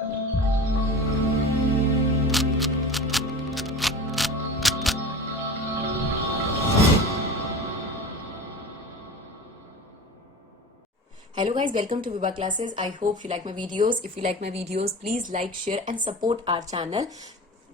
Hello guys, welcome to Viva Classes. I hope you like my videos. If you like my videos, please like, share and support our channel.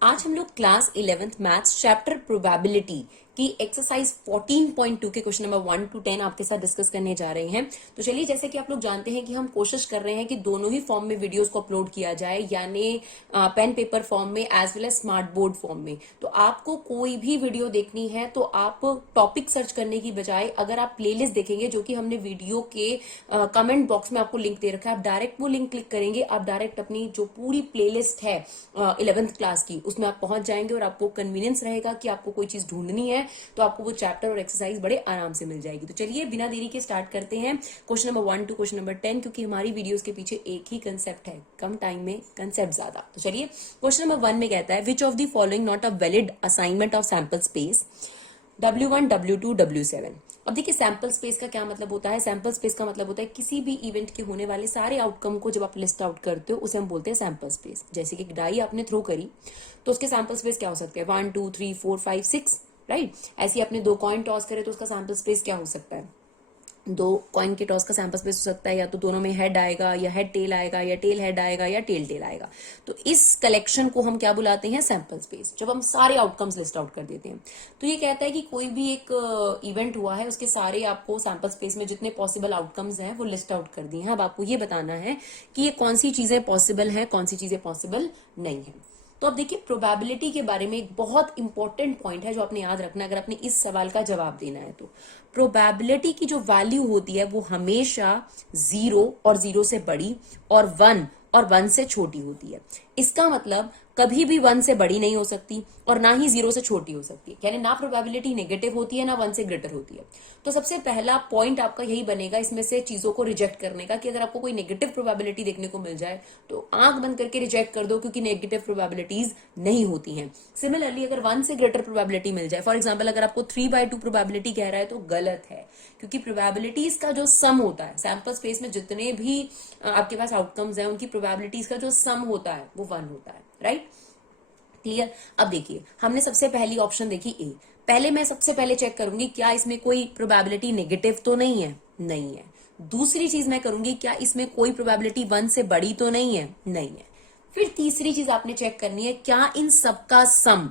आज हम लोग class 11th maths chapter probability की exercise 14.2 के question number 1 to 10 आपके साथ discuss करने जा रहे हैं। तो चलिए, जैसे कि आप लोग जानते हैं कि हम कोशिश कर रहे हैं कि दोनों ही फॉर्म में वीडियोस को अपलोड किया जाए, यानी पेन पेपर फॉर्म में as well as smart board form में। तो आपको कोई भी वीडियो देखनी है तो आप टॉपिक सर्च करने की बजाय अगर आप प्लेलिस्ट देखेंगे, जो कि हमने वीडियो के कमेंट बॉक्स में आपको लिंक दे रखा है, आप डायरेक्ट वो लिंक क्लिक करेंगे, आप डायरेक्ट अपनी जो पूरी प्लेलिस्ट है 11th क्लास की उसमें आप पहुंच जाएंगे और आपको कन्वीनियंस रहेगा कि आपको कोई चीज ढूंढनी है तो आपको वो चैप्टर और एक्सरसाइज बड़े आराम से मिल जाएगी। तो चलिए बिना देरी के स्टार्ट करते हैं question number 1 to question number 10, क्योंकि हमारी वीडियोस के पीछे एक ही कंसेप्ट है, कम टाइम में कंसेप्ट ज्यादा। तो चलिए, क्वेश्चन नंबर 1 में कहता है which of the following not a valid assignment of sample space W1, W2, W7। अब देखिए, सैंपल स्पेस का क्या मतलब होता है। सैंपल स्पेस का मतलब होता है किसी भी इवेंट के होने वाले सारे आउटकम को जब आप लिस्ट आउट करते हो उसे हम बोलते हैं सैंपल स्पेस। जैसे कि डाई आपने थ्रो करी तो उसके सैंपल स्पेस क्या हो सकते हैं, 1 2 3 4 5 6, राइट। ऐसे आपने 2 कॉइन टॉस करे तो उसका सैंपल स्पेस क्या हो सकता है, 2 कॉइन के टॉस का सैंपल स्पेस हो सकता है या तो दोनों में हेड आएगा या हेड टेल आएगा या टेल हेड आएगा या टेल टेल आएगा। तो इस कलेक्शन को हम क्या बुलाते हैं, सैंपल स्पेस, जब हम सारे आउटकम्स लिस्ट आउट कर देते हैं। तो ये कहता है कि कोई भी एक इवेंट हुआ है उसके सारे आपको सैंपल स्पेस में जितने पॉसिबल आउटकम्स हैं वो लिस्ट आउट कर दिए हैं। अब आपको ये बताना है कि ये कौन सी चीजें पॉसिबल है, कौन सी चीजें पॉसिबल नहीं है। तो अब देखिए, प्रोबेबिलिटी के बारे में एक बहुत इंपॉर्टेंट पॉइंट है जो आपने याद रखना है अगर आपने इस सवाल का जवाब देना है। तो प्रोबेबिलिटी की जो वैल्यू होती है वो हमेशा 0 और 0 से बड़ी और 1 और 1 से छोटी होती है। इसका मतलब कभी भी 1 से बड़ी नहीं हो सकती और ना ही 0 से छोटी हो सकती है, यानी ना प्रोबेबिलिटी नेगेटिव होती है ना 1 से ग्रेटर होती है। तो सबसे पहला पॉइंट आपका यही बनेगा इसमें से चीजों को रिजेक्ट करने का, कि अगर आपको कोई नेगेटिव प्रोबेबिलिटी देखने को मिल जाए तो आंख बंद करके रिजेक्ट कर दो, क्योंकि नेगेटिव प्रोबेबिलिटीज नहीं होती हैं। सिमिलरली अगर 1 से ग्रेटर प्रोबेबिलिटी मिल जाए, फॉर एग्जाम्पल अगर आपको 3/2 प्रोबेबिलिटी कह रहा है तो गलत है, क्योंकि प्रोबेबिलिटीज का जो सम होता है सैंपल स्पेस में जितने भी आपके पास आउटकम्स हैं उनकी प्रोबेबिलिटीज का जो सम होता है वो 1 होता है, राइट। क्लियर। अब देखिए, हमने सबसे पहली ऑप्शन देखी ए। पहले मैं सबसे पहले चेक करूंगी क्या इसमें कोई प्रोबेबिलिटी नेगेटिव तो नहीं है, नहीं है। दूसरी चीज मैं करूंगी क्या इसमें कोई प्रोबेबिलिटी 1 से बड़ी तो नहीं है, नहीं है। फिर तीसरी चीज आपने चेक करनी है क्या इन सबका सम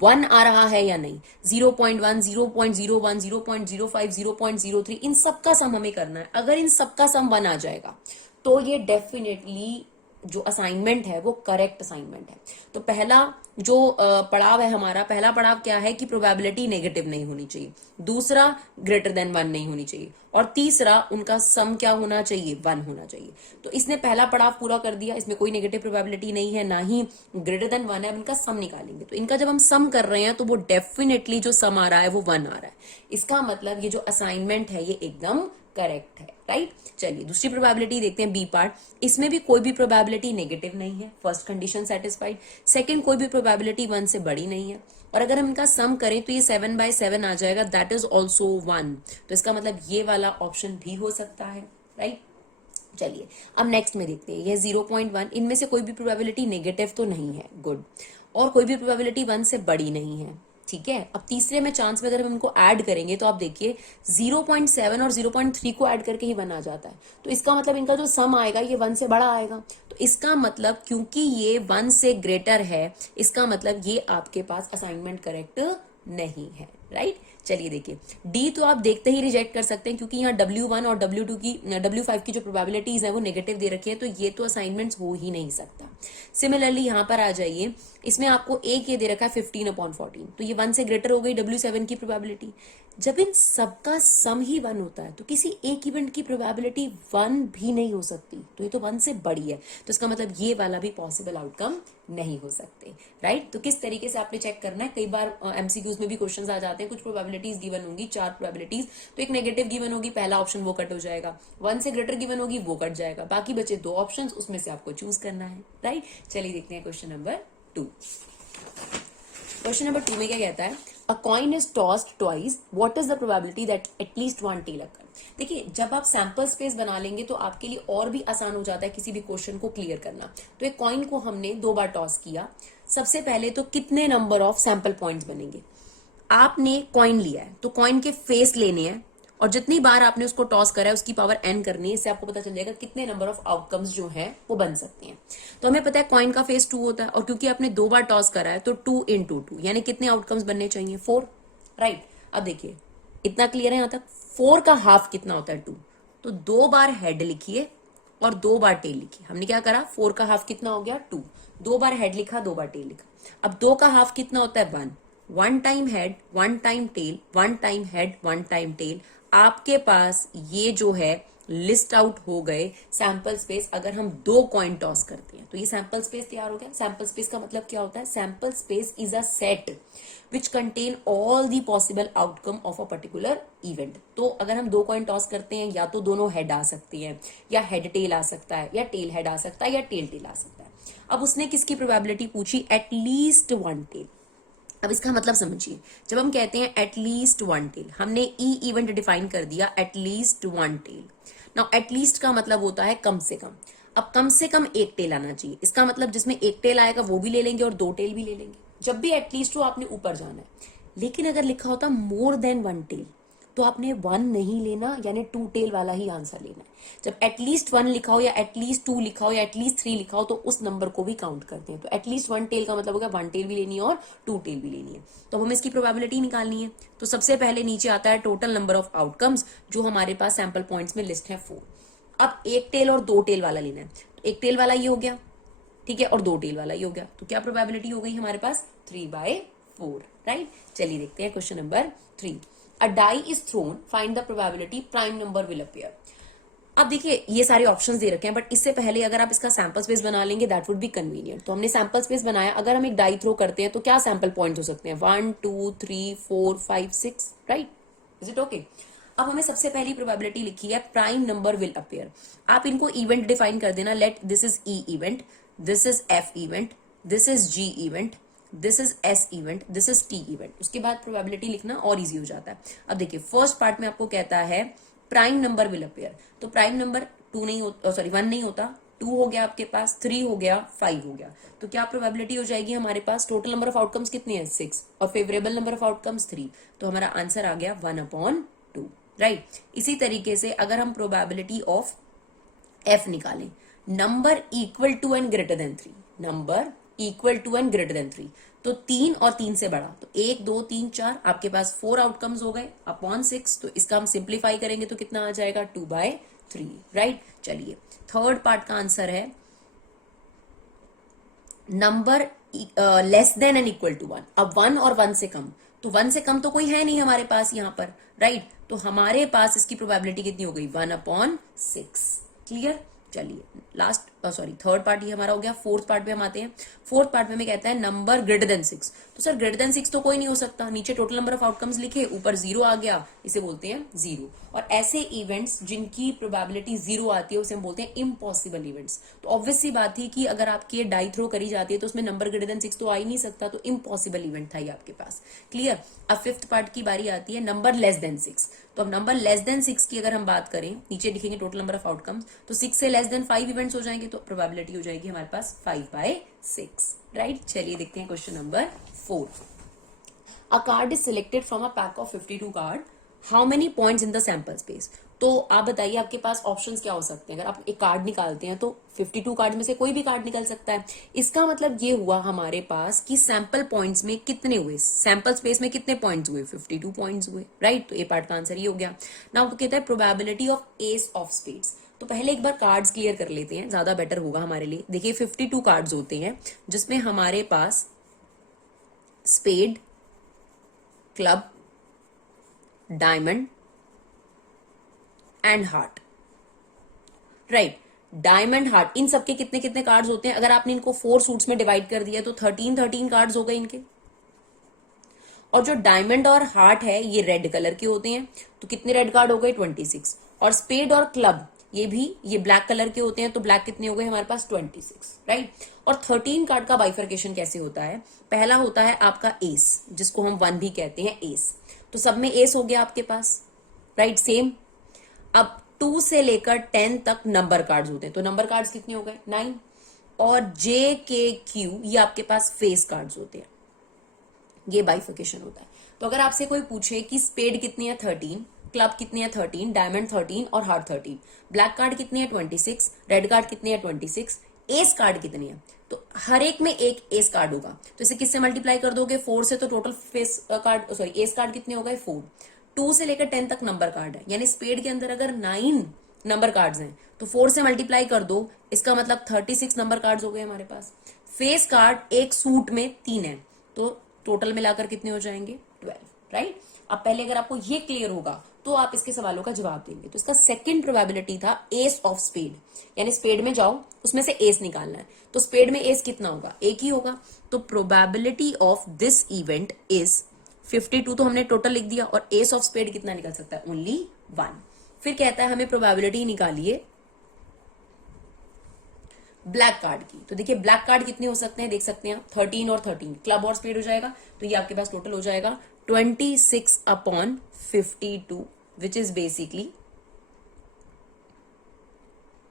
1 आ रहा है या नहीं। 0.1, 0.01, 0.05, 0.03, इन सबका सम हमें करना है। अगर इन सबका सम 1 आ जाएगा तो ये डेफिनेटली जो असाइनमेंट है वो करेक्ट असाइनमेंट है। तो पहला जो पड़ाव है हमारा, पहला पड़ाव क्या है कि प्रोबेबिलिटी नेगेटिव नहीं होनी चाहिए, दूसरा ग्रेटर देन 1 नहीं होनी चाहिए, और तीसरा उनका सम क्या होना चाहिए, 1 होना चाहिए। तो इसने पहला पड़ाव पूरा कर दिया, इसमें कोई नेगेटिव प्रोबेबिलिटी नहीं है ना ही ग्रेटर देन 1 है। अब इनका सम निकालेंगे तो इनका जब हम सम कर रहे हैं तो वो डेफिनेटली जो सम आ रहा है वो 1 आ रहा है। इसका मतलब ये जो असाइनमेंट है ये एकदम करेक्ट है, राइट। चलिए दूसरी प्रोबेबिलिटी देखते हैं, बी पार्ट। इसमें भी कोई भी प्रोबेबिलिटी नेगेटिव नहीं है, फर्स्ट कंडीशन सेटिस्फाइड। सेकंड, कोई भी प्रोबेबिलिटी 1 से बड़ी नहीं है, और अगर हम इनका सम करें तो ये 7/7 आ जाएगा, दैट इज ऑल्सो 1। तो इसका मतलब ये वाला ऑप्शन भी हो सकता है, राइट। चलिए अब नेक्स्ट में देखते हैं, ये 0.1, इनमें से कोई भी प्रोबेबिलिटी नेगेटिव तो नहीं है, गुड, और कोई भी प्रोबेबिलिटी 1 से बड़ी नहीं है, ठीक है। अब तीसरे में चांस में अगर हम इनको ऐड करेंगे तो आप देखिए 0.7 और 0.3 को ऐड करके ही 1 आ जाता है। तो इसका मतलब इनका जो सम आएगा ये 1 से बड़ा आएगा। तो इसका मतलब क्योंकि ये 1 से ग्रेटर है, इसका मतलब ये आपके पास असाइनमेंट करेक्ट नहीं है, राइट। चलिए देखिए, डी तो आप देखते ही रिजेक्ट कर सकते हैं, क्योंकि यहाँ W1 और W5 की जो प्रोबेबिलिटीज है वो नेगेटिव दे रखी है, तो ये तो असाइनमेंट्स हो ही नहीं सकता। सिमिलरली यहाँ पर आ जाइए, इसमें आपको एक ये दे रखा है 15/14, तो ये 1 से ग्रेटर हो गई W7 की प्रोबेबिलिटी। जब इन सबका सम ही 1 होता है तो किसी एक इवेंट की प्रोबेबिलिटी 1 भी नहीं हो सकती, तो ये तो 1 से बड़ी है। तो इसका मतलब ये वाला भी पॉसिबल आउटकम नहीं हो सकते, राइट। तो किस तरीके से आपने चेक करना है, कई बार एमसीक्यूज में भी क्वेश्चंस आ जाते हैं, कुछ प्रोबेबिलिटीज गिवन होंगी, 4 प्रोबेबिलिटीज, तो एक नेगेटिव गिवन होगी, पहला ऑप्शन वो कट हो जाएगा, 1 से ग्रेटर गिवन होगी वो कट जाएगा, बाकी बचे 2 ऑप्शन, उसमें से आपको चूज करना है, राइट। चलिए देखते हैं क्वेश्चन नंबर 2। क्वेश्चन नंबर 2 में क्या कहता है, a coin is tossed twice, what is the probability that at least one tail occur. देखिए, जब आप सैंपल स्पेस बना लेंगे तो आपके लिए और भी आसान हो जाता है किसी भी क्वेश्चन को क्लियर करना। तो एक कॉइन को हमने 2 बार टॉस किया, सबसे पहले तो कितने नंबर ऑफ सैंपल पॉइंट्स बनेंगे। आपने कॉइन लिया है तो कॉइन के फेस लेने हैं और जितनी बार आपने उसको टॉस करा है उसकी पावर n करनी है। इससे आपको पता चल जाएगा कितने नंबर ऑफ आउटकम्स जो हैं वो बन सकते हैं। तो हमें पता है कॉइन का फेस 2 होता है और क्योंकि आपने 2 बार टॉस करा है तो 2 into 2 यानी कितने आउटकम्स बनने चाहिए, 4, राइट। अब देखिए, इतना क्लियर है यहां तक। 4 का हाफ कितना होता है, 2। तो 2 बार हेड लिखिए और 2 बार टेल लिखिए। हमने क्या करा, 4 का हाफ कितना हो गया, 2। 2 बार हेड लिखा, 2 बार टेल लिखा। अब 2 का हाफ कितना होता है, 1। 1 time head, 1 time tail, 1 time head, 1 time tail. आपके पास ये जो है लिस्ट आउट हो गए सैंपल स्पेस। अगर हम 2 कॉइन टॉस करते हैं तो ये सैंपल स्पेस तैयार हो गया। सैंपल स्पेस का मतलब क्या होता है, sample space is a set which contain all the possible outcome of a particular event. तो अगर हम 2 कॉइन टॉस करते हैं, या तो दोनों हेड आ सकती है, या हेड टेल आ सकता है, या टेल हेड आ सकता है, या टेल टेल आ सकता है। अब उसने किसकी प्रोबेबिलिटी पूछी, एटलीस्ट 1 टेल। अब इसका मतलब समझिए, जब हम कहते हैं एटलीस्ट 1 टेल, हमने ई इवेंट डिफाइन कर दिया एटलीस्ट 1 टेल। नाउ एटलीस्ट का मतलब होता है कम से कम। अब कम से कम 1 टेल आना चाहिए, इसका मतलब जिसमें 1 टेल आएगा वो भी ले लेंगे और 2 टेल भी ले लेंगे। जब भी एटलीस्ट हो आपने ऊपर जाना है। लेकिन अगर लिखा होता मोर देन 1 टेल तो आपने 1 नहीं लेना, यानी 2 टेल वाला ही आंसर लेना है। जब एटलीस्ट 1 लिखा हो, या एटलीस्ट 2 लिखा हो, या एटलीस्ट 3 लिखा हो तो उस नंबर को भी काउंट करते हैं। तो एटलीस्ट 1 टेल का मतलब होगा 1 टेल भी लेनी है और 2 टेल भी लेनी है। तो हमें इसकी प्रोबेबिलिटी निकालनी है। तो सबसे पहले नीचे आता है टोटल नंबर ऑफ आउटकम्स, जो हमारे पास सैंपल पॉइंट्स में लिस्ट है 4। अब 1 टेल और 2 टेल वाला लेना है। तो 1 टेल वाला ये हो गया, ठीक है, और 2 टेल वाला ये हो गया। तो क्या प्रोबेबिलिटी हो गई हमारे पास, 3/4, राइट। चलिए देखते हैं question number 3। A die is thrown, find the probability prime number will appear. अब देखिए, ये सारे ऑप्शंस दे रखे हैं, बट इससे पहले अगर आप इसका सैंपल स्पेस बना लेंगे दैट वुड बी कन्वीनियंट। तो हमने सैंपल स्पेस बनाया। अगर हम एक डाई थ्रो करते हैं तो क्या सैंपल पॉइंट हो सकते हैं, 1 2 3 4 5 6, राइट। Is it okay. अब हमें सबसे पहली प्रोबेबिलिटी लिखी है प्राइम नंबर विल अपीयर। आप इनको इवेंट डिफाइन कर देना, let this is E event, this is F event, this is G event, this is S event, this is T event. उसके बाद प्रोबेबिलिटी लिखना और इजी हो जाता है। अब देखिए, फर्स्ट पार्ट में आपको कहता है प्राइम नंबर विल अपीयर। तो प्राइम नंबर 2 नहीं होता, सॉरी 1 नहीं होता, 2 हो गया आपके पास, 3 हो गया, 5 हो गया। तो क्या प्रोबेबिलिटी हो जाएगी हमारे पास, टोटल नंबर ऑफ आउटकम्स कितने हैं, 6, और फेवरेबल नंबर ऑफ आउटकम्स 3। तो हमारा आंसर आ गया 1/2, राइट। इसी तरीके से अगर हम प्रोबेबिलिटी ऑफ एफ निकालें, number equal to and greater than 3, number equal to and greater than 3, तो 3 और 3 से बड़ा, तो 1 2 3 4, आपके पास 4 आउटकम्स हो गए अपॉन 6। तो इसका हम सिंप्लीफाई करेंगे तो कितना आ जाएगा, 2/3, राइट। चलिए, थर्ड पार्ट का आंसर है number less than and equal to 1। अब 1 और 1 से कम, तो 1 से कम तो कोई है नहीं हमारे पास यहाँ पर, राइट। तो हमारे पास इसकी प्रोबेबिलिटी कितनी हो गई, 1/6, क्लियर। चलिए, लास्ट सॉरी थर्ड पार्ट ये हमारा हो गया। फोर्थ पार्ट में हम आते हैं। फोर्थ पार्ट में हमें कहता है नंबर ग्रेटर देन 6। तो सर ग्रेटर देन 6 तो कोई नहीं हो सकता, नीचे टोटल नंबर ऑफ आउटकम्स लिखे, ऊपर 0 आ गया, इसे बोलते हैं 0। और ऐसे इवेंट्स जिनकी प्रोबेबिलिटी 0 आती है उसे हम बोलते हैं इम्पॉसिबल इवेंट्स। तो ऑब्वियस सी बात थी कि अगर आपकी डाई थ्रो करी जाती है तो उसमें नंबर ग्रेटर देन 6 तो आ ही नहीं सकता, तो इम्पॉसिबल इवेंट था ये आपके पास, क्लियर। अब फिफ्थ पार्ट की बारी आती है नंबर लेस देन 6। तो अब नंबर लेस देन 6 की अगर हम बात करें, नीचे लिखेंगे टोटल नंबर ऑफ आउटकम्स, तो 6 से लेस देन 5 इवेंट्स हो जाएंगे, तो प्रोबेबिलिटी हो जाएगी हमारे पास 5/6, राइट। चलिए देखते हैं question number 4। A card is selected from a pack of 52 card, how many points in the sample space. तो आप बताइए आपके पास ऑप्शंस क्या हो सकते हैं। अगर आप एक कार्ड निकालते हैं तो 52 कार्ड में से कोई भी कार्ड निकल सकता है। इसका मतलब ये हुआ हमारे पास कि सैंपल पॉइंट्स में कितने हुए, सैंपल स्पेस में कितने पॉइंट्स हुए, 52 पॉइंट्स हुए, राइट। तो ए पार्ट का आंसर ये हो गया। नाउ तो कहता है probability of S of spades. तो पहले एक बार कार्ड्स क्लियर कर लेते हैं, ज्यादा बेटर होगा हमारे लिए। देखिए 52 कार्ड्स होते हैं जिसमें हमारे पास spade, club, diamond and heart, right. Diamond, heart, इन सबके कितने कितने कार्ड्स होते हैं। अगर आपने इनको 4 सूट्स में डिवाइड कर दिया तो 13 कार्ड्स हो गए इनके। और जो डायमंड और हार्ट है ये रेड कलर के होते हैं, तो कितने रेड कार्ड हो गए, 26। और स्पेड और क्लब ये भी, ये ब्लैक कलर के होते हैं, तो ब्लैक कितने हो गए हमारे पास 26, राइट। और 13 कार्ड का बाइफर्केशन कैसे होता है, पहला होता है आपका एस, जिसको हम 1 भी कहते हैं, एस। तो सब में एस हो गया आपके पास, राइट, सेम। अब 2 से लेकर 10 तक नंबर कार्ड्स होते हैं, तो नंबर कार्ड्स कितने हो गए 9। और जे के क्यू ये आपके पास फेस कार्ड्स होते हैं, ये बाइफर्केशन होता है। तो अगर आपसे कोई पूछे कि स्पेड कितनी है 13, क्लब कितनी है 13, डायमंड 13 और हार्ट 13, ब्लैक कार्ड कितनी है 26, रेड कार्ड कितनी है 26, एस कार्ड कितनी है, तो हर एक में एक एस कार्ड होगा। तो इसे किससे मल्टीप्लाई कर दोगे 4 से, तो total face card sorry S card कितने हो गए 4। 2 से लेकर 10 तक नंबर कार्ड है, यानी स्पेड के अंदर अगर 9 नंबर कार्ड्स हैं तो 4 से मल्टीप्लाई कर दो, इसका मतलब 36 नंबर कार्ड्स हो गए हमारे पास। फेस कार्ड एक सूट में 3 है, तो टोटल मिलाकर कितने हो जाएंगे 12, राइट। अब पहले अगर आपको ये क्लियर होगा तो आप इसके सवालों का जवाब देंगे। तो इसका सेकंड प्रोबेबिलिटी था एस ऑफ स्पेड, यानी स्पेड में जाओ उसमें से एस निकालना है, तो स्पेड में एस कितना होगा, एक ही होगा। तो probability of this event is 52, तो हमने टोटल लिख दिया, और एस ऑफ स्पेड कितना निकल सकता है, ओनली 1। फिर कहता है हमें प्रोबेबिलिटी निकालिए ब्लैक कार्ड की। तो देखिए ब्लैक कार्ड कितने हो सकते हैं, देख सकते हैं 13 और 13, क्लब और स्पेड हो जाएगा, तो ये आपके पास टोटल हो जाएगा 26/52, विच इज बेसिकली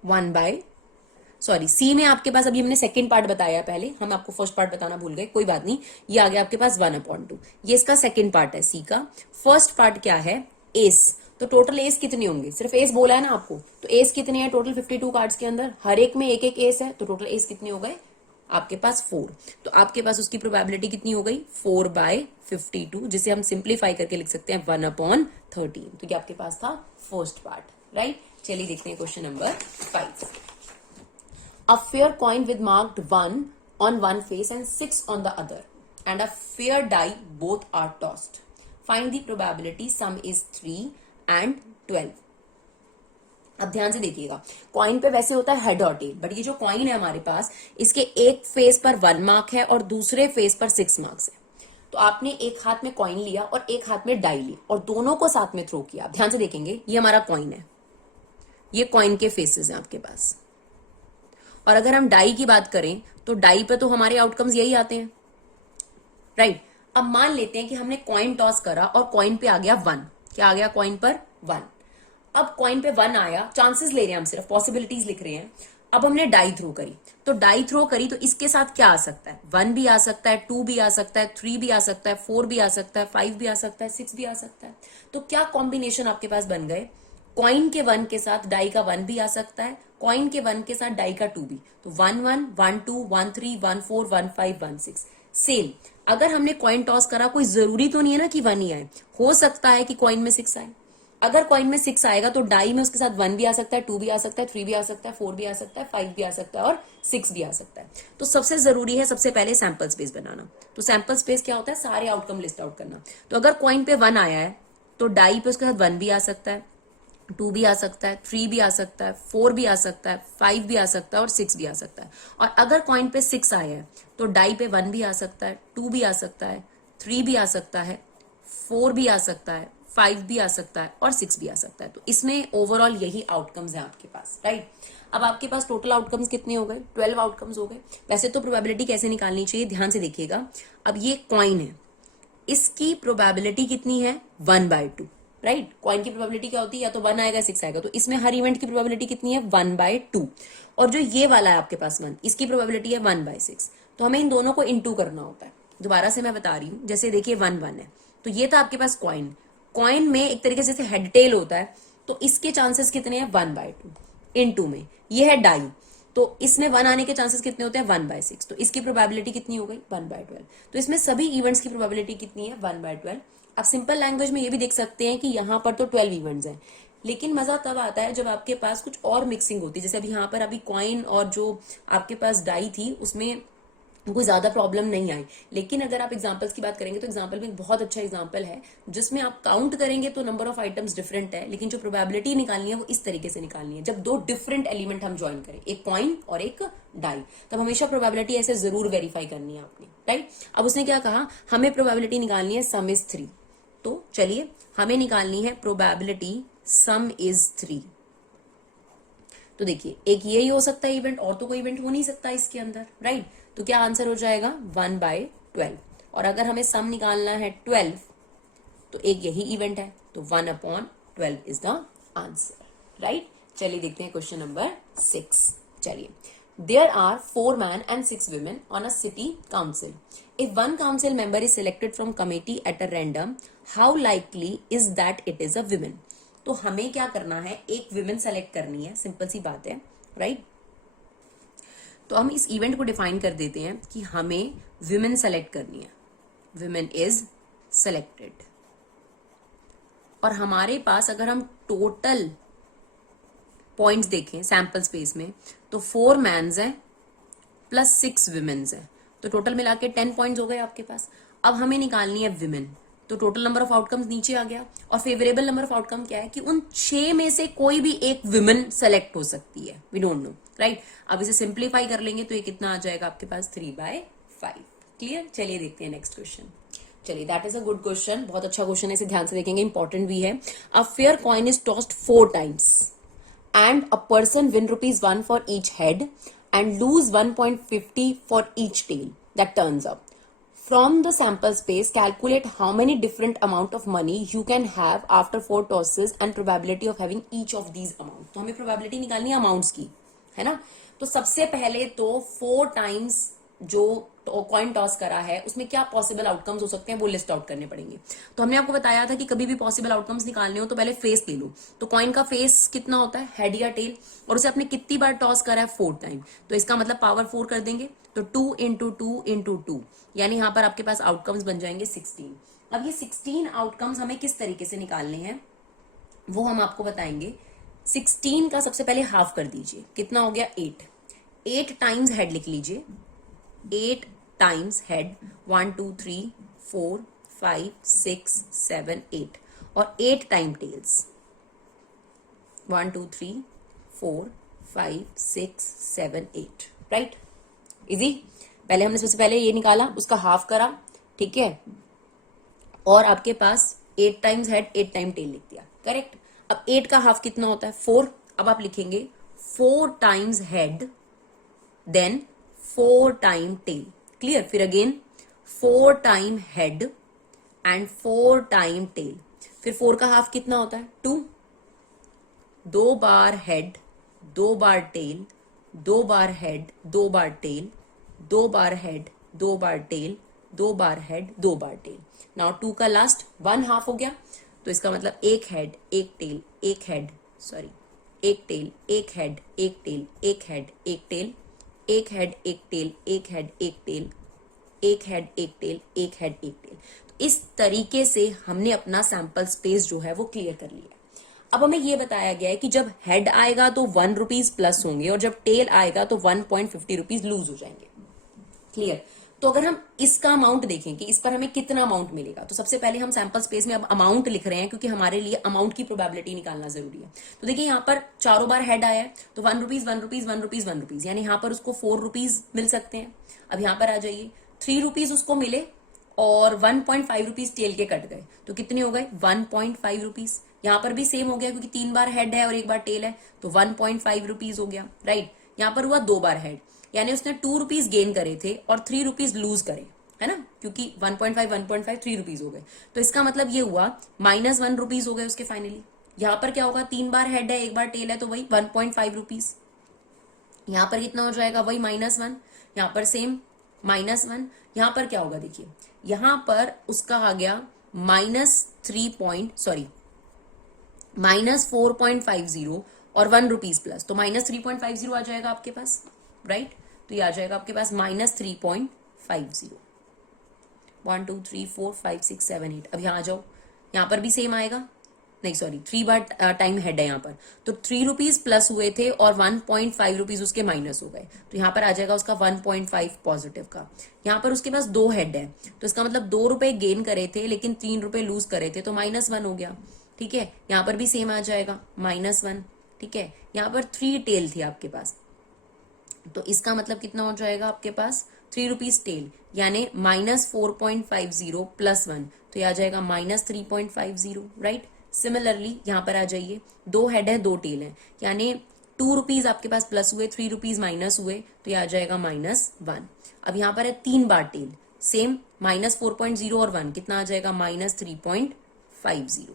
1 सी में आपके पास, अभी हमने सेकंड पार्ट बताया पहले, हम आपको फर्स्ट पार्ट बताना भूल गए, कोई बात नहीं, ये आ गया आपके पास 1/2, ये इसका सेकंड पार्ट है सी का। फर्स्ट पार्ट क्या है, एस, तो टोटल एस कितने होंगे, सिर्फ एस बोला है ना आपको, तो एस कितने हैं टोटल 52 कार्ड्स के अंदर, हर एक में एक एक एस है, तो टोटल एस कितने हो गए आपके पास 4। तो आपके पास उसकी प्रोबेबिलिटी कितनी हो गई 4/52, जिसे हम सिंप्लीफाई करके लिख सकते हैं 1/13। तो ये आपके पास था फर्स्ट पार्ट, राइट। चलिए देखते हैं question number 5। A fair coin with marked 1 on one face and 6 on the other, and a fair die both are tossed. Find the probability sum is 3 and 12. अब ध्यान से देखिएगा, कॉइन पे वैसे होता है हेड और टेल, बट ये जो कॉइन है हमारे पास, इसके एक फेस पर 1 मार्क है और दूसरे फेस पर 6 मार्क्स है। तो आपने एक हाथ में कॉइन लिया और एक हाथ में डाई ली और दोनों को साथ में थ्रो किया। ध्यान से देखेंगे, ये हमारा कॉइन है, ये कॉइन के फेसेस हैं आपके पास। और अगर हम डाई की बात करें तो डाई पे तो हमारे आउटकम्स यही आते हैं, राइट। अब मान लेते हैं कि हमने कॉइन टॉस करा और कॉइन पे आ गया 1, क्या आ गया कॉइन पर 1। अब कॉइन पे 1 आया, चांसेस ले रहे हैं हम, सिर्फ पॉसिबिलिटीज लिख रहे हैं। अब हमने डाई थ्रो करी, तो डाई थ्रो करी तो इसके साथ क्या आ सकता है, 1 भी आ सकता है, 2 भी आ सकता है, 3 भी आ सकता है, 4 भी आ सकता है, 5 भी आ सकता है, 6 भी आ सकता है। तो क्या कॉम्बिनेशन आपके पास बन गए, कॉइन के 1 के साथ डाई का 1 भी आ सकता है, कॉइन के 1 के साथ डाई का 2 भी, तो 1 1 1 2 1 3 1 4 1 5 1 6। सेम अगर हमने कॉइन टॉस करा, कोई जरूरी तो नहीं है ना कि 1 ही आए, हो सकता है कि कॉइन में 6 आए। अगर कॉइन में 6 आएगा तो डाई में उसके साथ 1 भी आ सकता है, 2 भी आ सकता है, 3 भी आ सकता है, 4 भी आ सकता है, 5 भी आ सकता है और 6 भी आ सकता है। तो सबसे जरूरी है सबसे पहले सैंपल स्पेस बनाना। तो सैंपल स्पेस क्या होता है, सारे आउटकम लिस्ट आउट करना। तो अगर कॉइन पे 1 आया है तो डाई पे उसके साथ 1 भी आ सकता है, 2 भी आ सकता है, 3 भी आ सकता है, 4 भी आ सकता है, 5 भी आ सकता है और 6 भी आ सकता है। और अगर कॉइन पे 6 आया है तो डाई पे 1 भी आ सकता है, 2 भी आ सकता है, 3 भी आ सकता है, 4 भी आ सकता है, 5 भी आ सकता है और 6 भी आ सकता है। तो इसमें ओवरऑल यही आउटकम्स है आपके पास, राइट। अब आपके पास टोटल आउटकम्स कितने हो गए, 12 आउटकम्स हो गए। वैसे तो प्रोबेबिलिटी कैसे निकालनी चाहिए, ध्यान से देखिएगा। अब ये कॉइन है, इसकी प्रोबेबिलिटी कितनी है 1/2, राइट। कॉइन की प्रोबेबिलिटी क्या होती है, या तो 1 आएगा 6 आएगा, तो इसमें हर इवेंट की प्रोबेबिलिटी कितनी है 1/2। और जो ये वाला है आपके पास 1, इसकी प्रोबेबिलिटी है 1/6। तो हमें इन दोनों को इनटू करना होता है। दोबारा से मैं बता रही हूँ, जैसे देखिए 1 1 है, तो ये था आपके पास कॉइन, कॉइन में एक तरीके से हेड टेल होता है, तो इसके चांसेस कितने हैं 1/2। इनटू में ये है डाई, तो इसमें 1 आने के चांसेस कितने होते हैं 1/6, तो इसकी प्रोबेबिलिटी कितनी हो गई 1/12। तो इसमें सभी इवेंट्स की प्रोबेबिलिटी कितनी है 1/12। आप सिंपल लैंग्वेज में ये भी देख सकते हैं कि यहाँ पर तो 12 इवेंट्स हैं, लेकिन मजा तब आता है जब आपके पास कुछ और मिक्सिंग होती है। जैसे अभी यहाँ पर अभी कॉइन और जो आपके पास डाई थी उसमें कोई ज्यादा प्रॉब्लम नहीं आई। लेकिन अगर आप एग्जांपल्स की बात करेंगे तो एग्जांपल में एक बहुत अच्छा एग्जांपल है जिसमें आप काउंट करेंगे तो नंबर ऑफ आइटम्स डिफरेंट है, लेकिन जो प्रोबेबिलिटी निकालनी है वो इस तरीके से निकालनी है, जब 2 डिफरेंट एलिमेंट हम ज्वाइन करें, एक कॉइन और एक डाई, तब हमेशा प्रोबेबिलिटी ऐसे जरूर वेरीफाई करनी है आपने, राइट। अब उसने क्या कहा, हमें प्रोबेबिलिटी निकालनी है सम इज 3। तो चलिए हमें निकालनी है प्रोबेबिलिटी सम इज 3। तो देखिए एक यही हो सकता है इवेंट, और तो कोई इवेंट हो नहीं सकता इसके अंदर, राइट। तो क्या आंसर हो जाएगा 1/12। और अगर हमें सम निकालना है 12, तो एक यही इवेंट है, तो 1/12 इज द आंसर, राइट। चलिए देखते हैं क्वेश्चन नंबर 6। चलिए, there are 4 men and 6 women on a city council. If one council member is selected from committee at a random, how likely is that it is a woman? तो हमें क्या करना है, एक विमेन सेलेक्ट करनी है, simple सी बात है, राइट। तो हम इस इवेंट को डिफाइन कर देते हैं कि हमें विमेन सेलेक्ट करनी है, विमेन इज सेलेक्टेड। और हमारे पास अगर हम टोटल पॉइंट्स देखें सैंपल स्पेस में, तो 4 मैन्स हैं प्लस 6 विमेन्स हैं, तो टोटल मिला के 10 पॉइंट्स हो गए आपके पास। अब हमें निकालनी है विमेन, तो टोटल नंबर ऑफ आउटकम्स नीचे आ गया। और फेवरेबल नंबर ऑफ आउटकम क्या है कि उन 6 में से कोई भी एक विमेन सेलेक्ट हो सकती है, वी डोंट नो, राइट। अब इसे सिंप्लीफाई कर लेंगे तो ये कितना आ जाएगा आपके पास 3/5। क्लियर। चलिए देखते हैं नेक्स्ट क्वेश्चन। चलिए, that is a good question, बहुत अच्छा क्वेश्चन है, इसे ध्यान से देखेंगे, इंपॉर्टेंट भी है। A fair coin is tossed 4 times and a person win ₹1 for each head and lose 1.50 for each tail that turns up. From the sample space, calculate how many different amount of money you can have after 4 tosses and probability of having each of these amount. तो हमें probability निकालनी है amounts की, है ना। तो सबसे पहले तो 4 times जो कॉइन टॉस करा है उसमें क्या पॉसिबल आउटकम्स हो सकते हैं वो लिस्ट आउट करने पड़ेंगे। तो हमने आपको बताया था कि कभी भी पॉसिबल आउटकम्स निकालने हो तो पहले फेस ले लो। तो कॉइन का फेस कितना होता है, हेड या टेल, और उसे आपने कितनी बार टॉस करा है 4 टाइम, तो इसका मतलब पावर 4 कर देंगे, तो 2 × 2 × 2, यानी यहां पर आपके पास आउटकम्स बन जाएंगे 16। अब ये 16 आउटकम्स हमें किस तरीके से निकालने हैं वो हम आपको बताएंगे। 16 का सबसे पहले हाफ कर दीजिए, कितना हो गया 8 टाइम्स हेड लिख लीजिए, 8 टाइम्स हेड, 1 2 3 4 5 6 7 8, और 8 टाइम टेल्स, 1 2 3 4 5 6 7 8, राइट। इजी। पहले हमने सबसे पहले ये निकाला, उसका हाफ करा, ठीक है, और आपके पास 8 टाइम्स हेड 8 टाइम टेल लिख दिया, करेक्ट। अब 8 का हाफ कितना होता है 4, अब आप लिखेंगे 4 times head then 4 time tail, clear. फिर again 4 time head and 4 time tail, फिर 4 का हाफ कितना होता है 2, 2 बार हेड 2 बार टेल, 2 बार हेड 2 बार टेल, 2 बार हेड 2 बार टेल, 2 बार हेड 2 बार टेल। नाउ 2 का लास्ट 1 हाफ हो गया, तो इसका मतलब एक हेड एक टेल एक हेड, सॉरी एक टेल एक हेड एक टेल एक हेड एक टेल, एक हेड एक टेल एक हेड एक टेल, एक हेड एक टेल एक हेड एक टेल। तो इस तरीके से हमने अपना सैंपल स्पेस जो है वो क्लियर कर लिया। अब हमें ये बताया गया है कि जब हेड आएगा तो ₹1 प्लस होंगे, और जब टेल आएगा तो ₹1.50 लूज हो जाएंगे, क्लियर। तो अगर हम इसका अमाउंट देखें कि इस पर हमें कितना अमाउंट मिलेगा, तो सबसे पहले हम सैंपल स्पेस में अब अमाउंट लिख रहे हैं, क्योंकि हमारे लिए अमाउंट की प्रोबेबिलिटी निकालना जरूरी है। तो देखिए यहाँ पर चारों बार हेड आया है, तो ₹1 ₹1 ₹1 ₹1, यानी यहाँ पर उसको ₹4 मिल सकते हैं। अब यहाँ पर आ जाइए, ₹3 उसको मिले और ₹1.5 टेल के कट गए, तो कितने हो गए ₹1.5। यहाँ पर भी सेम हो गया, क्योंकि 3 बार हेड है और 1 बार टेल है, तो ₹1.5 हो गया, राइट। यहाँ पर हुआ 2 बार हेड, यानी उसने ₹2 गेन करे थे और ₹3 लूज करे, है ना, क्योंकि 1.5 1.5 ₹3 हो गए, तो इसका मतलब ये हुआ -1 हो गए उसके फाइनली। यहाँ पर क्या होगा, 3 बार हेड है 1 बार टेल है, तो वही ₹1.5। यहाँ पर कितना हो जाएगा, वही -1, यहाँ पर सेम -1, यहाँ पर क्या होगा देखिए, यहाँ पर उसका आ गया -4.50 और ₹1 प्लस, तो -3.50 आ जाएगा आपके पास, राइट। तो ये आ जाएगा आपके पास -3.50, 1 2 3 4 5 6 7 8। अब यहाँ आ जाओ, यहाँ पर भी सेम आएगा, नहीं सॉरी 3 बार टाइम हेड है यहाँ पर, तो ₹3 प्लस हुए थे और ₹1.5 उसके माइनस हो गए, तो यहाँ पर आ जाएगा उसका 1.5 पॉजिटिव का। यहाँ पर उसके पास 2 हेड है, तो इसका मतलब ₹2 गेन करे थे लेकिन ₹3 लूज करे थे, तो -1 हो गया, ठीक है। यहाँ पर भी सेम आ जाएगा -1, ठीक है। यहाँ पर 3 टेल थी आपके पास, तो इसका मतलब कितना हो जाएगा आपके पास ₹3 टेल, यानी -4.50 प्लस 1, तो ये आ जाएगा -3.50, राइट। सिमिलरली यहाँ पर आ जाइए, 2 हेड है 2 टेल है, यानी ₹2 आपके पास प्लस हुए, ₹3 माइनस हुए, तो ये आ जाएगा -1। अब यहाँ पर है 3 बार टेल, सेम -4.0 और 1 कितना आ जाएगा -3.50।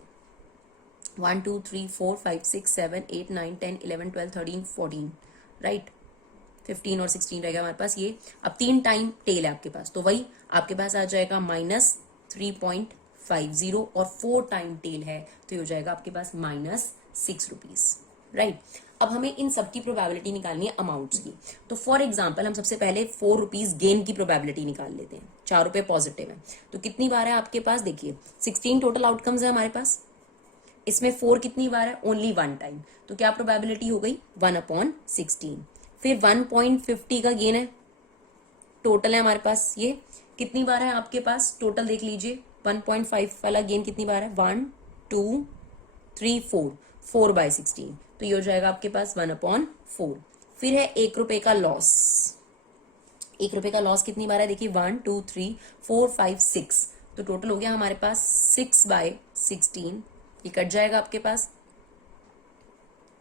1 2 3 4 5 6 7 8 9 10 11 12 13 14 राइट, 15 और 16 रहेगा हमारे पास ये। अब 3 टाइम टेल है आपके पास, तो वही आपके पास आ जाएगा -3.50 और 4 टाइम टेल है तो ये हो जाएगा आपके पास -6 रुपीज राइट। अब हमें इन सब की प्रोबेबिलिटी निकालनी है अमाउंट्स की। तो फॉर एग्जाम्पल हम सबसे पहले ₹4 गेन की प्रोबेबिलिटी निकाल लेते हैं। ₹4 पॉजिटिव है तो कितनी बार है आपके पास, देखिए 16 टोटल आउटकम्स है हमारे पास, इसमें 4 कितनी बार है, ओनली 1 टाइम, तो क्या प्रोबेबिलिटी हो गई 1/16। फिर 1.50 का गेन है, टोटल है हमारे पास, ये कितनी बार है आपके पास, टोटल देख लीजिए 1.5 वाला गेन कितनी बार है, 1 2 3 4, 4/16, तो ये हो जाएगा आपके पास 1/4। फिर है ₹1 का लॉस, ₹1 का लॉस कितनी बार है, देखिए 1 2 3 4 5 6, तो टोटल हो गया हमारे पास 6/16, ये कट जाएगा आपके पास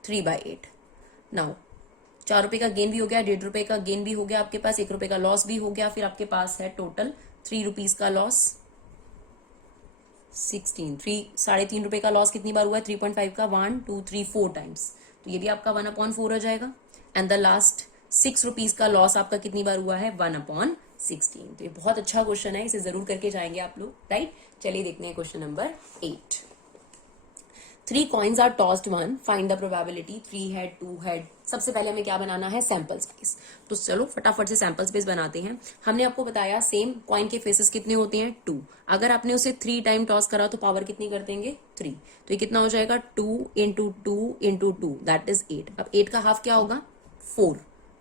3/8। नाउ ₹4 का गेन भी हो गया, ₹1.5 का गेन भी हो गया आपके पास, ₹1 का लॉस भी हो गया, फिर आपके पास है टोटल ₹3 का लॉस, 16 ₹3.5 का लॉस कितनी बार हुआ है, 3.5 का 1 2 3 4 टाइम्स, तो ये भी आपका 1/4 हो जाएगा। एंड द लास्ट ₹6 का लॉस आपका कितनी बार हुआ है, 1/16। तो ये बहुत अच्छा क्वेश्चन है, इसे जरूर करके जाएंगे आप लोग राइट। चलिए देखते हैं question number 8। 3 coins are tossed one, find the probability, 3 head 2 head। सबसे पहले हमें क्या बनाना है, सैंपल स्पेस। तो चलो फटाफट से सैंपल स्पेस बनाते हैं। हमने आपको बताया सेम कॉइन के फेसेस कितने होते हैं, 2। अगर आपने उसे 3 टाइम टॉस करा तो पावर कितनी कर देंगे, 3, तो ये कितना हो जाएगा 2 × 2 × 2 दैट इज 8। अब 8 का हाफ क्या होगा, 4,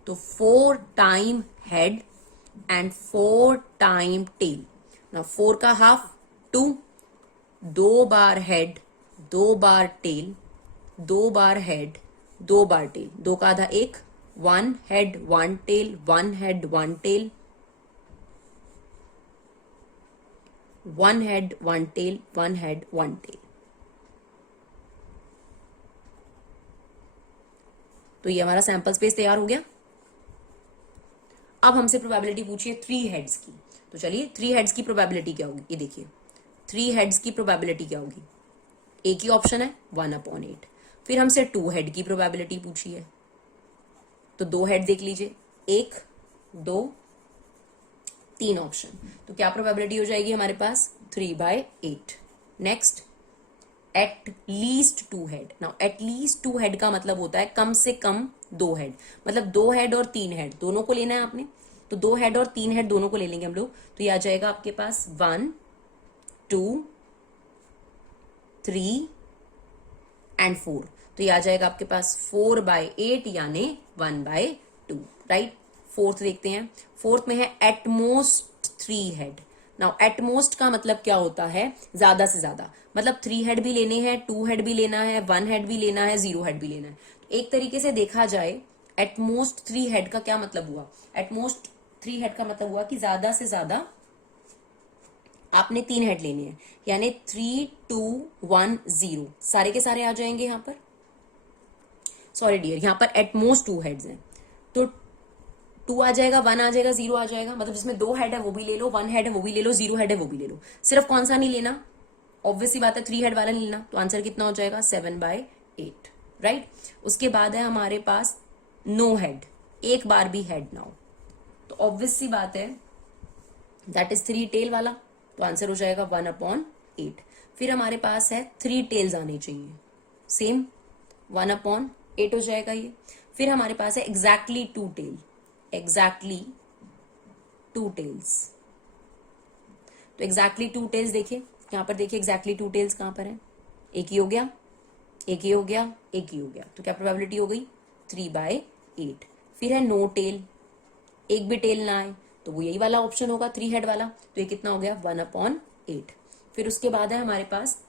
तो 4 time head and 4 time tail. ना 4 का हाफ 2, 2 बार हेड 2 बार टेल, 2 बार हेड 2 बार टेल, 2 का आधा 1, 1 head 1 tail 1 head 1 tail, 1 head 1 tail 1 head 1 tail. तो ये हमारा सैंपल स्पेस तैयार हो गया। अब हमसे प्रोबेबिलिटी पूछिए 3 हेड्स की, तो चलिए 3 हेड्स की प्रोबेबिलिटी क्या होगी, ये देखिए 3 हेड्स की प्रोबेबिलिटी क्या होगी, एक ही ऑप्शन है 1/8। फिर हमसे 2 हेड की प्रोबेबिलिटी पूछी है, तो 2 हेड देख लीजिए, 1 2 3 ऑप्शन, तो क्या प्रोबेबिलिटी हो जाएगी हमारे पास 3/8। Next at least 2 head. Now at least 2 head का मतलब होता है कम से कम 2 हेड, मतलब 2 हेड और 3 हेड दोनों को लेना है आपने, तो 2 हेड और 3 हेड दोनों को ले लेंगे हम लोग, तो ये आ जाएगा आपके पास 1 2 3 एंड 4, तो ये आ जाएगा आपके पास 4/8 यानी 1/2 राइट। फोर्थ देखते हैं, फोर्थ में है एटमोस्ट 3 हेड। नाउ एटमोस्ट का मतलब क्या होता है, ज्यादा से ज्यादा, मतलब 3 हेड भी लेने हैं, 2 हेड भी लेना है, 1 हेड भी लेना है, 0 हेड भी लेना है। तो एक तरीके से देखा जाए एटमोस्ट 3 हेड का क्या मतलब हुआ, एटमोस्ट 3 हेड का मतलब हुआ कि ज्यादा से ज्यादा आपने 3 हेड लेने हैं, यानी 3 2 1 0 सारे के सारे आ जाएंगे यहाँ पर। सॉरी डियर, यहाँ पर एटमोस्ट 2 हेड्स हैं, तो 2 आ जाएगा, 1 आ जाएगा, 0 आ जाएगा, मतलब जिसमें 2 हेड है वो भी ले लो, 1 हेड है वो भी ले लो, 0 हेड है वो भी ले लो। सिर्फ कौन सा नहीं लेना, ऑब्वियस सी बात है 3 हेड वाला नहीं लेना, तो आंसर कितना हो जाएगा 7/8 राइट। उसके बाद है हमारे पास नो हेड, एक बार भी हेड ना हो, तो ऑब्वियस सी बात है दैट इज 3 टेल वाला, तो आंसर हो जाएगा 1/8। फिर हमारे पास है 3 टेल्स आने चाहिए, सेम 1/8 हो जाएगा ये। फिर हमारे पास है एग्जैक्टली 2 टेल, एग्जैक्टली 2 टेल्स, तो एग्जैक्टली 2 टेल्स देखिए यहाँ पर, देखिए एग्जैक्टली 2 टेल्स कहां पर है, एक ही हो गया, एक ही हो गया, एक ही हो गया, तो क्या प्रोबेबिलिटी हो गई 3/8। फिर है नो टेल, एक भी टेल ना आए, तो वो यही वाला ऑप्शन होगा 3 हेड वाला, तो ये कितना हो गया 1/8। फिर उसके बाद है हमारे पास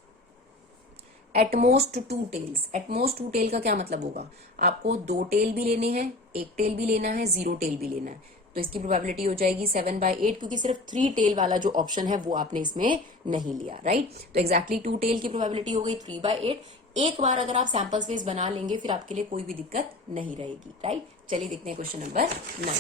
एटमोस्ट 2 टेल्स। एटमोस्ट 2 टेल का क्या मतलब होगा, आपको 2 टेल भी लेने हैं, एक टेल भी लेना है, 0 टेल भी लेना है, तो इसकी प्रोबेबिलिटी हो जाएगी 7/8, क्योंकि सिर्फ 3 टेल वाला जो ऑप्शन है वो आपने इसमें नहीं लिया राइट। तो एग्जैक्टली 2 टेल की प्रोबेबिलिटी हो गई 3/8, एक बार अगर आप सैंपल स्पेस बना लेंगे फिर आपके लिए कोई भी दिक्कत नहीं रहेगी, राइट। चलिए देखते हैं question number 9।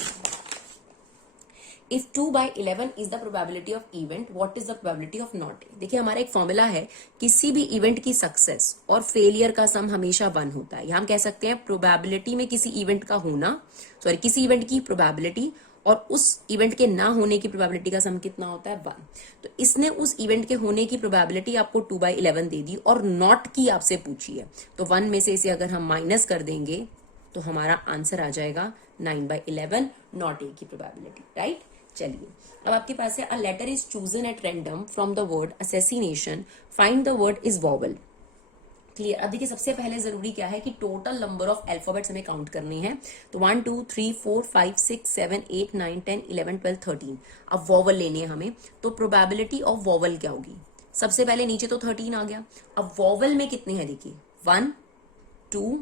If 2/11 is the probability of event, what is the probability of not. देखिए हमारा एक फॉर्मूला है, किसी भी इवेंट की सक्सेस और फेलियर का सम हमेशा 1 होता है। हम कह सकते हैं प्रोबेबिलिटी में किसी इवेंट का होना, सॉरी किसी इवेंट की प्रोबेबिलिटी और उस इवेंट के ना होने की प्रोबेबिलिटी का सम कितना होता है 1। तो इसने उस इवेंट के होने की प्रोबेबिलिटी आपको 2/11 दे दी और नॉट की आपसे पूछी है, तो 1 में से इसे अगर हम माइनस कर देंगे तो हमारा आंसर आ जाएगा 9/11 नॉट ए की प्रोबेबिलिटी, राइट। चलिए अब आपके पास है, a letter is chosen at random from the word assassination, find the word is vowel. Clear. अब देखिए सबसे पहले जरूरी क्या है कि टोटल नंबर ऑफ अल्फाबेट्स हमें काउंट करने हैं। तो 1 2 3 4 5 6 7 8 9 10 11 12 13। अब वॉवल लेनी है हमें, तो प्रोबेबिलिटी ऑफ वॉवल क्या होगी। सबसे पहले नीचे तो 13 आ गया, अब वॉवल में कितने हैं देखिए 1 2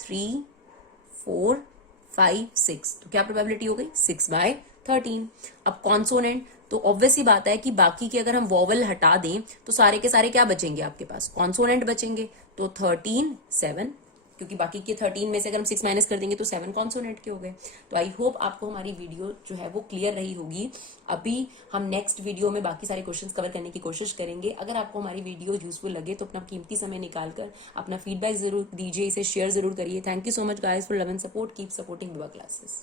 3 4 5 6, तो क्या प्रोबेबिलिटी हो गई 6/13। अब कॉन्सोनेंट, तो ऑब्वियस ही बात है कि बाकी के अगर हम वॉवल हटा दें तो सारे के सारे क्या बचेंगे आपके पास, कॉन्सोनेंट बचेंगे। तो 13 7, क्योंकि बाकी के 13 में से अगर हम 6 माइनस कर देंगे तो 7 कॉन्सोनेंट के हो गए। तो आई होप आपको हमारी वीडियो जो है वो क्लियर रही होगी। अभी हम नेक्स्ट वीडियो में बाकी सारे क्वेश्चंस कवर करने की कोशिश करेंगे। अगर आपको हमारी वीडियो यूजफुल लगे तो अपना कीमती समय निकालकर अपना फीडबैक जरूर दीजिए, इसे शेयर जरूर करिए। Thank you so much guys for love and support, keep supporting Vibha classes.